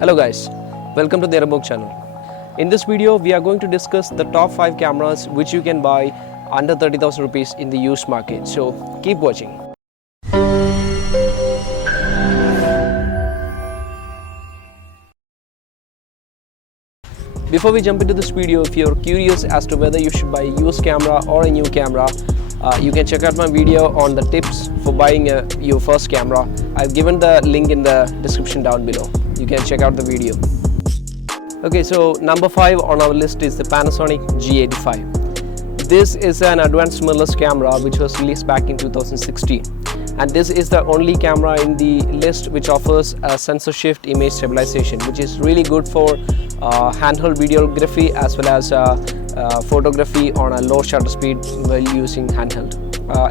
Hello guys, welcome to the Airbook channel. In this video, we are going to discuss the top 5 cameras which you can buy under 30,000 rupees in the used market. So keep watching. Before we jump into this video, if you're curious as to whether you should buy a used camera or a new camera, you can check out my video on the tips for buying your first camera. I've given the link in the description down below. You can check out the video. Okay, so number 5 on our list is the Panasonic G85. This is an advanced mirrorless camera which was released back in 2016. And this is the only camera in the list which offers a sensor shift image stabilization, which is really good for handheld videography as well as photography on a low shutter speed while using handheld.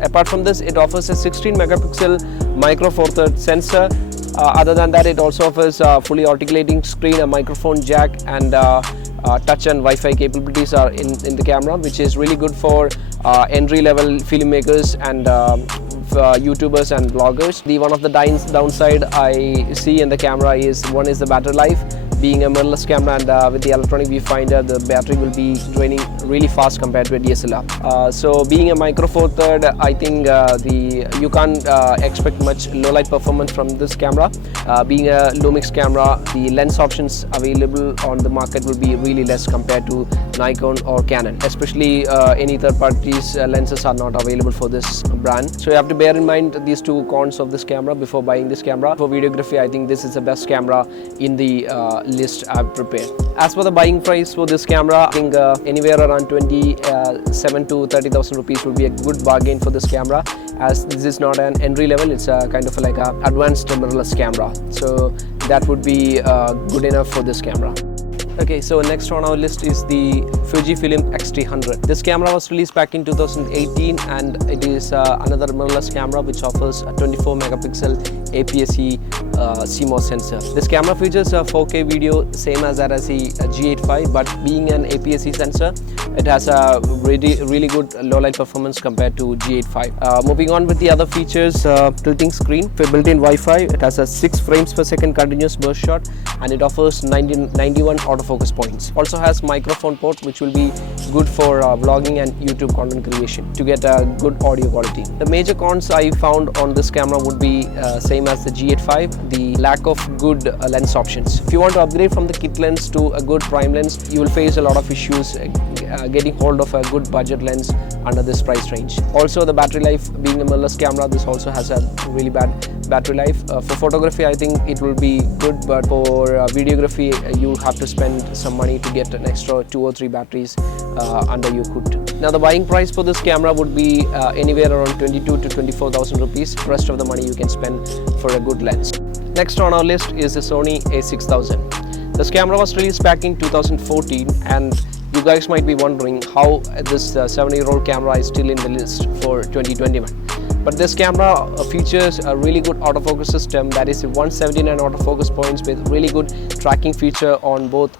Apart from this, it offers a 16 megapixel micro four thirds sensor. Other than that, it also offers a fully articulating screen, a microphone jack, and touch and Wi-Fi capabilities are in the camera, which is really good for entry-level filmmakers and YouTubers and vloggers. One of the downside I see in the camera is one is the battery life. Being a mirrorless camera and with the electronic viewfinder, the battery will be draining really fast compared to a DSLR. So being a micro four third, I think you can't expect much low light performance from this camera. Being a Lumix camera, the lens options available on the market will be really less compared to Nikon or Canon. Especially any third parties lenses are not available for this brand. So you have to bear in mind these two cons of this camera before buying this camera. For videography, I think this is the best camera in the list I've prepared. As for the buying price for this camera, I think anywhere around 27 to 30,000 rupees will be a good bargain for this camera, as this is not an entry level, it's a kind of like a advanced mirrorless camera. So that would be good enough for this camera. Okay, so next on our list is the Fujifilm X-T100. This camera was released back in 2018 and it is another mirrorless camera which offers a 24 megapixel APS-C CMOS sensor. This camera features a 4K video, same as that as the G85, but being an APS-C sensor, it has a really good low light performance compared to G85. Moving on with the other features, tilting screen, for built-in Wi-Fi, it has a 6 frames per second continuous burst shot and it offers 91 autofocus points. Also has microphone port which will be good for vlogging and YouTube content creation to get a good audio quality. The major cons I found on this camera would be same as the G85, the lack of good lens options. If you want to upgrade from the kit lens to a good prime lens, you will face a lot of issues getting hold of a good budget lens under this price range. Also the battery life, being a mirrorless camera, this also has a really bad battery life. For photography, I think it will be good, but for videography, you'll have to spend some money to get an extra 2 or 3 batteries under your hood. Now the buying price for this camera would be anywhere around 22 to 24,000 rupees. The rest of the money you can spend for a good lens. Next on our list is the Sony a6000. This camera was released back in 2014 and you guys might be wondering how this 7-year-old camera is still in the list for 2021. But this camera features a really good autofocus system, that is 179 autofocus points with really good tracking feature on both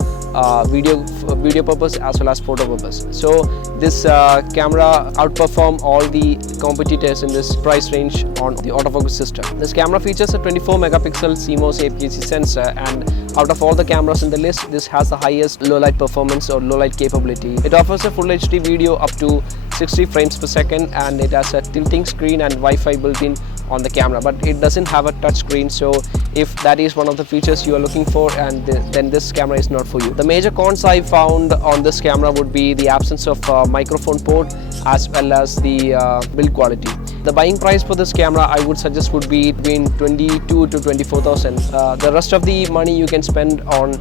video purpose as well as photo purpose. So this camera outperform all the competitors in this price range on the autofocus system. This camera features a 24 megapixel CMOS APS-C sensor, and out of all the cameras in the list, this has the highest low light performance or low light capability. It offers a full HD video up to 60 frames per second and it has a tilting screen and Wi-Fi built in on the camera, but it doesn't have a touch screen. So if that is one of the features you are looking for, and then this camera is not for you. The major cons I found on this camera would be the absence of microphone port as well as the build quality. The buying price for this camera I would suggest would be between 22 to 24,000. The rest of the money you can spend on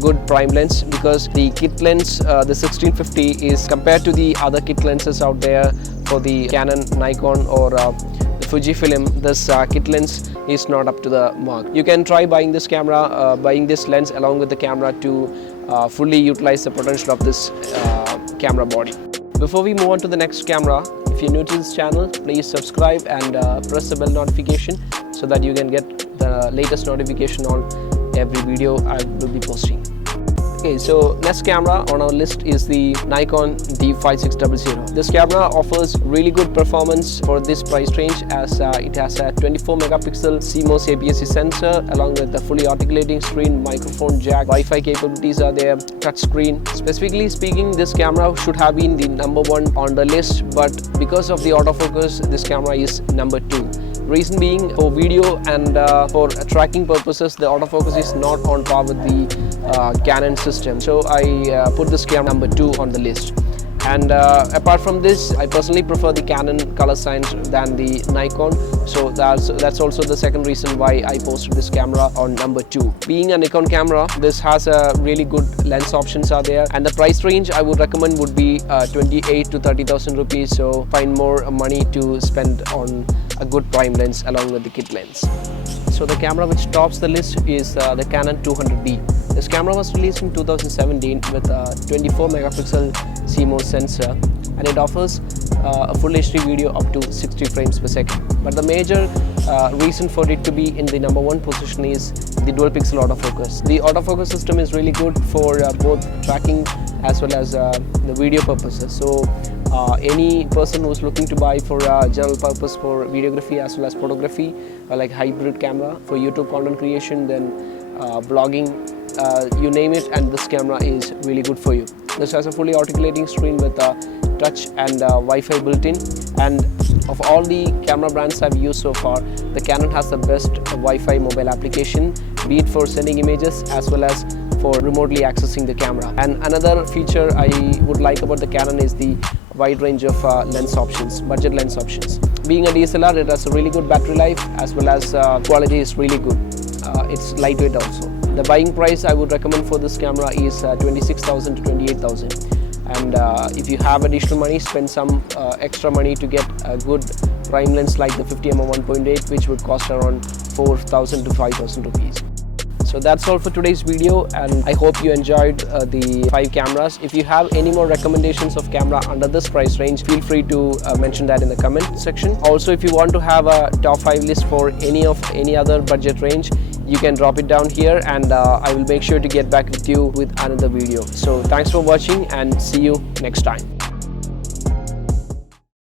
good prime lens, because the kit lens, the 1650, is compared to the other kit lenses out there for the Canon, Nikon or Fujifilm, this kit lens is not up to the mark. You can try buying this camera, buying this lens along with the camera to fully utilize the potential of this camera body. Before we move on to the next camera, if you're new to this channel, please subscribe and press the bell notification so that you can get the latest notification on every video I will be posting. Okay, so next camera on our list is the Nikon D5600. This camera offers really good performance for this price range, as it has a 24 megapixel CMOS APS-C sensor along with the fully articulating screen, microphone jack, Wi-Fi capabilities are there, touch screen. Specifically speaking, this camera should have been the number 1 on the list, but because of the autofocus, this camera is number 2. Reason being, for video and for tracking purposes, the autofocus is not on par with the Canon system. So I put this camera number 2 on the list. And apart from this, I personally prefer the Canon color science than the Nikon. So that's also the second reason why I posted this camera on number 2. Being a Nikon camera, this has a really good lens options are there, and the price range I would recommend would be 28 to 30,000 rupees. So find more money to spend on a good prime lens along with the kit lens. So the camera which tops the list is the Canon 200D. This camera was released in 2017 with a 24 megapixel CMOS sensor, and it offers a full HD video up to 60 frames per second. But the major reason for it to be in the number 1 position is the dual pixel autofocus. The autofocus system is really good for both tracking as well as the video purposes. So any person who's looking to buy for general purpose for videography as well as photography, like hybrid camera for YouTube content creation, then vlogging, you name it, and this camera is really good for you. This has a fully articulating screen with touch and Wi-Fi built-in, and of all the camera brands I've used so far, the Canon has the best Wi-Fi mobile application, be it for sending images as well as for remotely accessing the camera. And another feature I would like about the Canon is the wide range of lens options, budget lens options. Being a DSLR, it has a really good battery life as well as quality is really good. It's lightweight also. The buying price I would recommend for this camera is 26,000 to 28,000. And if you have additional money, spend some extra money to get a good prime lens like the 50mm 1.8, which would cost around 4,000 to 5,000 rupees. So that's all for today's video, and I hope you enjoyed the 5 cameras. If you have any more recommendations of camera under this price range, feel free to mention that in the comment section. Also, if you want to have a top 5 list for any other budget range, you can drop it down here, and I will make sure to get back with you with another video. So thanks for watching, and see you next time.